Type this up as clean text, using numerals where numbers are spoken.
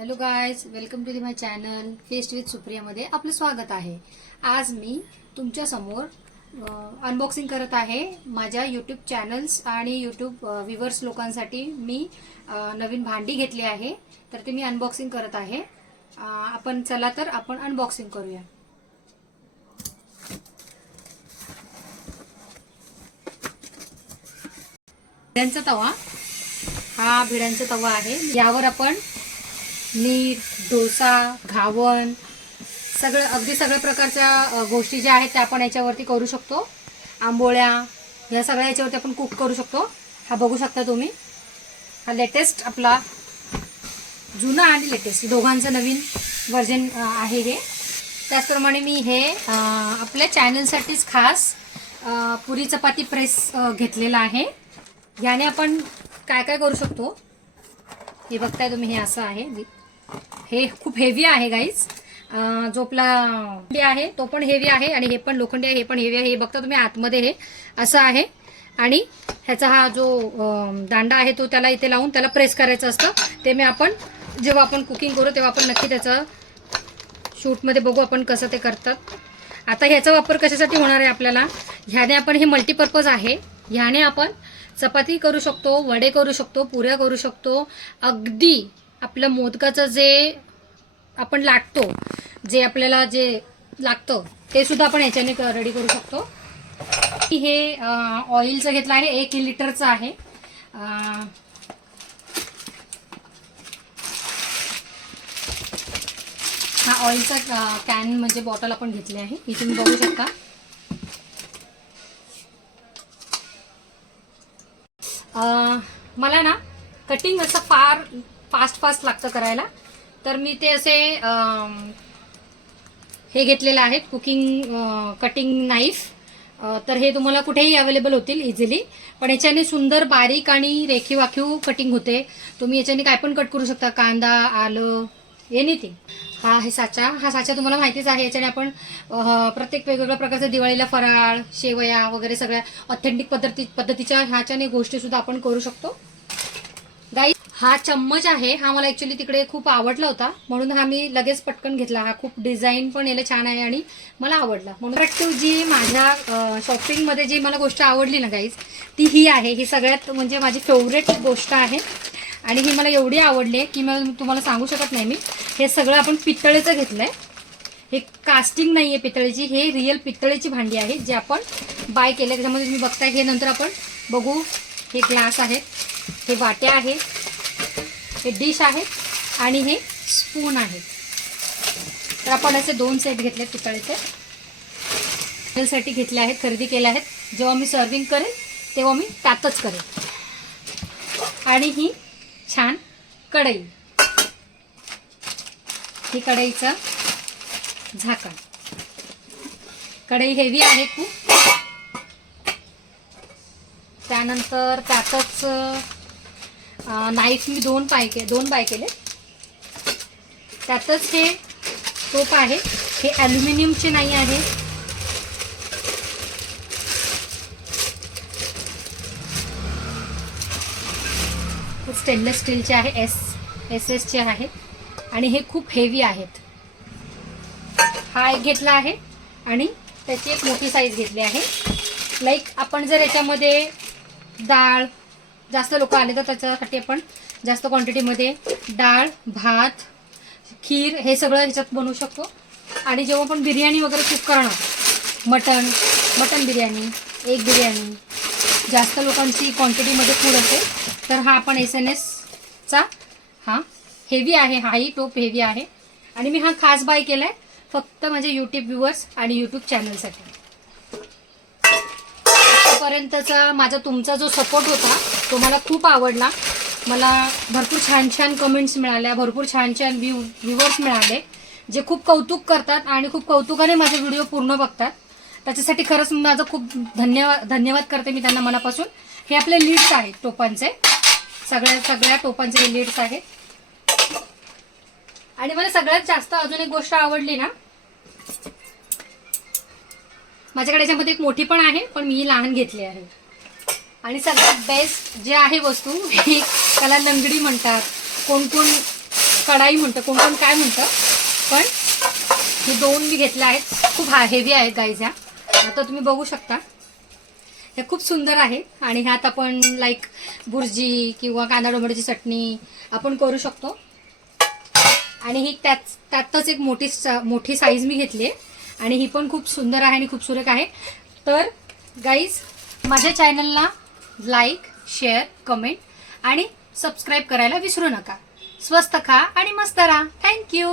Hello guys, welcome to my channel feast with सुप्रियामध्ये आपलं स्वागत आहे। आज मी तुमच्यासमोर अनबॉक्सिंग करत आहे माझ्या यूट्यूब चॅनल्स आणि यूट्यूब व्ह्यूअर्स लोकांसाठी मी नवीन भांडी घेतली आहे, तर ते मी अनबॉक्सिंग करत आहे। आपण चला तर आपण अनबॉक्सिंग करूया। भिड्यांचा तवा, हा भिड्यांचा तवा आहे। यावर आपण नीट, डोसा, घावण अगदी सगळ्या प्रकारच्या गोष्टी ज्या आहेत त्या आपण याच्यावरती करू शकतो। आंबोळ्या या सगळ्या याच्यावरती आपण कुक करू शकतो। हा बघू शकता तुम्ही, हा लेटेस्ट आपला जुना आणि लेटेस्ट दोघांचं नवीन व्हर्जन आहे हे। त्याचप्रमाणे मी हे आपल्या चॅनलसाठीच खास पुरी चपाती प्रेस घेतलेला आहे। याने आपण काय काय करू शकतो हे बघताय तुम्ही। हे असं आहे, हे खूप हेवी आहे गाईज। जो आपला आहे तो पण हेवी आहे आणि हे पण लोखंडी आहे, हे पण हेवी आहे। हे बघता तुम्ही आतमध्ये हे असं आहे आणि ह्याचा हा जो दांडा आहे तो त्याला इथे लावून त्याला प्रेस करायचं असतं। ते मी आपण जेव्हा आपण कुकिंग करू तेव्हा आपण नक्की त्याचं शूटमध्ये बघू आपण कसं ते करतात। आता ह्याचा वापर कशासाठी होणार आहे आपल्याला, ह्याने आपण हे मल्टीपर्पज आहे। ह्याने आपण चपाती करू शकतो, वडे करू शकतो, पुऱ्या करू शकतो। अगदी आपलं मोदकाचं जे आपण लाटतो, जे आपल्याला जे लागतं ते सुद्धा आपण याच्याने रेडी करू शकतो। हे ऑइलचं घेतलं आहे, 1 लिटरचं आहे। हा ऑइलचा कॅन म्हणजे बॉटल आपण घेतली आहे, ही तुम्ही बघू शकता। मला ना कटिंग असं फार फास्ट लागतं करायला, तर मी ते असे हे घेतलेलं आहे कुकिंग कटिंग नाईफ। तर हे तुम्हाला कुठेही अवेलेबल होतील इझिली, पण याच्याने सुंदर बारीक आणि रेखीव आखीव कटिंग होते। तुम्ही याच्याने काय पण कट करू शकता, कांदा, आलं, एनिथिंग। हा आहे साचा, हा साचा तुम्हाला माहितीच आहे। याच्याने आपण प्रत्येक वेगवेगळ्या प्रकारचं दिवाळीला फराळ, शेवया वगैरे सगळ्या ऑथेंटिक पद्धतीच्या ह्याच्याने गोष्टी सुद्धा आपण करू शकतो। गाईज, हा चम्मच आहे, हा मला ऍक्च्युली तिकडे खूप आवडला होता म्हणून हा मी लगेच पटकन घेतला। हा खूप डिझाईन पण याला छान आहे आणि मला आवडला म्हणून। अट्रॅक्टिव्ह जी माझ्या शॉपिंगमध्ये जी मला गोष्ट आवडली ना गाईज, ती ही आहे। ही सगळ्यात म्हणजे माझी फेवरेट गोष्ट आहे आणि ही मला एवढी आवडली की मी तुम्हाला सांगू शकत नाही। मी हे सगळं आपण पितळेचं घेतलंय, हे कास्टिंग नाहीये पितळेची, हे रिअल पितळेची भांडी आहे जे आपण बाय केले। त्याच्यामध्ये तुम्ही बघताय, हे नंतर आपण बघू। हे ग्लास आहेत, हे वाट्या आहेत, हे डिश आहेत आणि हे स्पून आहेत। तर आपण असे 2 सेट घेतले पितळेचे, साठी घेतले आहेत, खरेदी केले आहेत। जेव्हा मी सर्विंग करेन तेव्हा मी त्यातच करेन। आणि ही छान कढई, ही कढईचं झाकण। कढई हेवी आहे खूप। त्यानंतर त्यातच नाईफ मी 2 बाय केले। त्यातच हे टोप आहे, हे ॲल्युमिनियमचे नाही आहे। स्टेनलेस स्टीलचे आहे, SS चे आहेत आणि हे खूप हेवी आहेत। हा एक घेतला आहे आणि त्याची एक मोठी साईज घेतली आहे। लाईक आपण जर याच्यामध्ये डाळ, जास्त लोक आले तर त्याच्यासाठी आपण जास्त क्वांटिटीमध्ये डाळ, भात, खीर हे सगळं ह्याच्यात बनवू शकतो। आणि जेव्हा आपण बिर्याणी वगैरे कुक करणार, मटन बिर्याणी, एग बिर्याणी, जास्त लोकांची क्वांटिटीमध्ये फूड असेल तर हा आपण SNS चा हा हेवी आहे, हाही टोप हेवी आहे। आणि मी हा खास बाय केलाय फक्त माझे यूट्यूब व्ह्यूअर्स आणि यूट्यूब चॅनलसाठी। आतापर्यंतचा माझा तुमचा जो सपोर्ट होता तो मला खूप आवडला। मला भरपूर छान कमेंट्स मिळाल्या, भरपूर छान व्ह्यूअर्स मिळाले जे खूप कौतुक करतात आणि खूप कौतुकाने माझे व्हिडिओ पूर्ण बघतात। त्याच्यासाठी खरंच माझं खूप धन्यवाद करते मी त्यांना मनापासून। हे आपले लीड्स आहेत टोपांचे, सगळ्या टोपांचे हे लीड्स आहेत। आणि मला सगळ्यात जास्त अजून एक गोष्ट आवडली ना, माझ्याकडे याच्यामध्ये एक मोठी पण आहे पण मी लहान घेतली आहे। आणि सगळ्यात बेस्ट जे आहे वस्तू, त्याला लंगडी म्हणतात, कोण कढाई म्हणतं, कोण कोण काय म्हणतं, पण हे 2 मी घेतले आहेत. खूप हेवी आहेत गाईज ह्या. आता तुम्ही बघू शकता हे खूप सुंदर आहे. आणि ह्यात आपण लाईक बुर्जी किंवा कांदा टोमॅटोची चटणी आपण करू शकतो. आणि ही त्यातच एक मोठी साईज मी घेतली आहे आणि ही पण खूप सुंदर आहे आणि खूप सुरेख आहे. तर गाईज माझ्या चॅनलला लाईक, शेअर, कमेंट आणि सबस्क्राईब करायला विसरू नका. स्वस्त खा आणि मस्त राहा. थँक्यू.